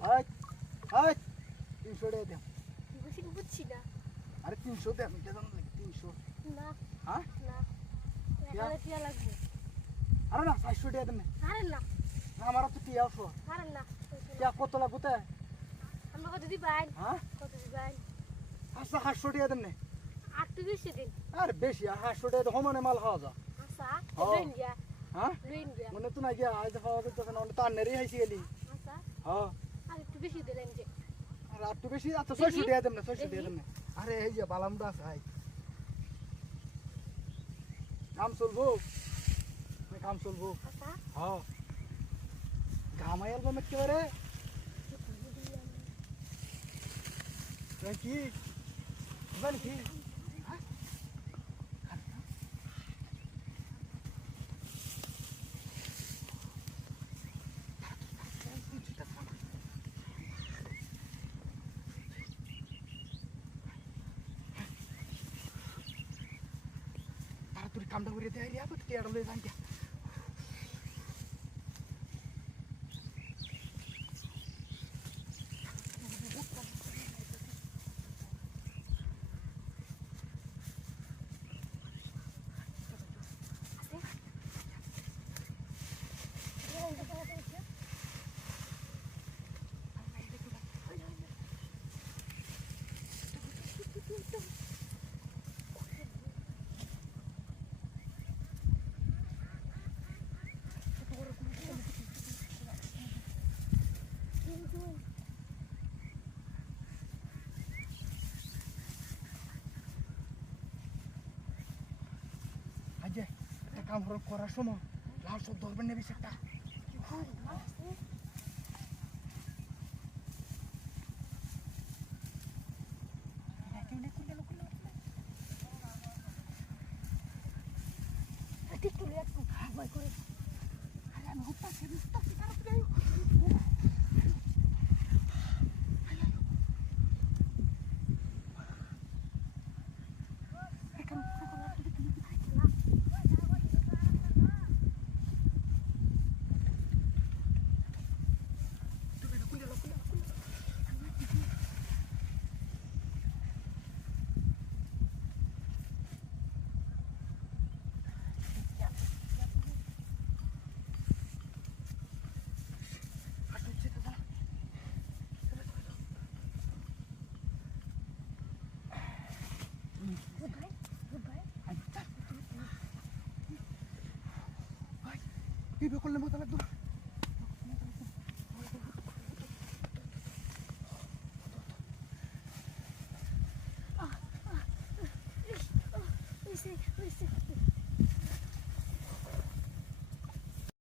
High high 300 টাকা দেন বুঝি বুঝছি না আরে 300 দেন কেন লাগে 300 না হ্যাঁ না এখানে টিয়া লাগবে আরে না 400 টাকা দেন আরে না আমার তো টিয়া আসো আরে না টিয়া কত লাগবে তে আমরা কত দিবেন হ্যাঁ কত দিবেন আচ্ছা 800 টাকা দেন আর তুই বেশি দিন আরে বেশি 800 টাকা তো সমানে মাল খাওয়া যা আচ্ছা হ্যাঁ। লইন গিয়া হ্যাঁ লইন গিয়া মনে তো না গিয়া আজ খাওয়া তো না তার নেরি হাইছি গেলি আচ্ছা হ্যাঁ আর একটু বেশি দিলেন যে আর একটু বেশি আচ্ছা 600 টাকা দেন না 600 টাকা দেন আরে এই যে বালামটা আছে হাই কাম চলবো কাম চলবো আচ্ছা হ্যাঁ ঘামাই অ্যালবাম একেবারে কি জানি কি তাড়াতাড়ি কামটা করে দেয় রিয়া তো টিয়াটা লয়ে যান কে আজে একটা কাম করার সময় লাল সব ধরবেন না বেশি একটা একটু লেট ভয় করে আমি হতাশি তাড়াতাড়ি এই বেকল নেবো তাহলে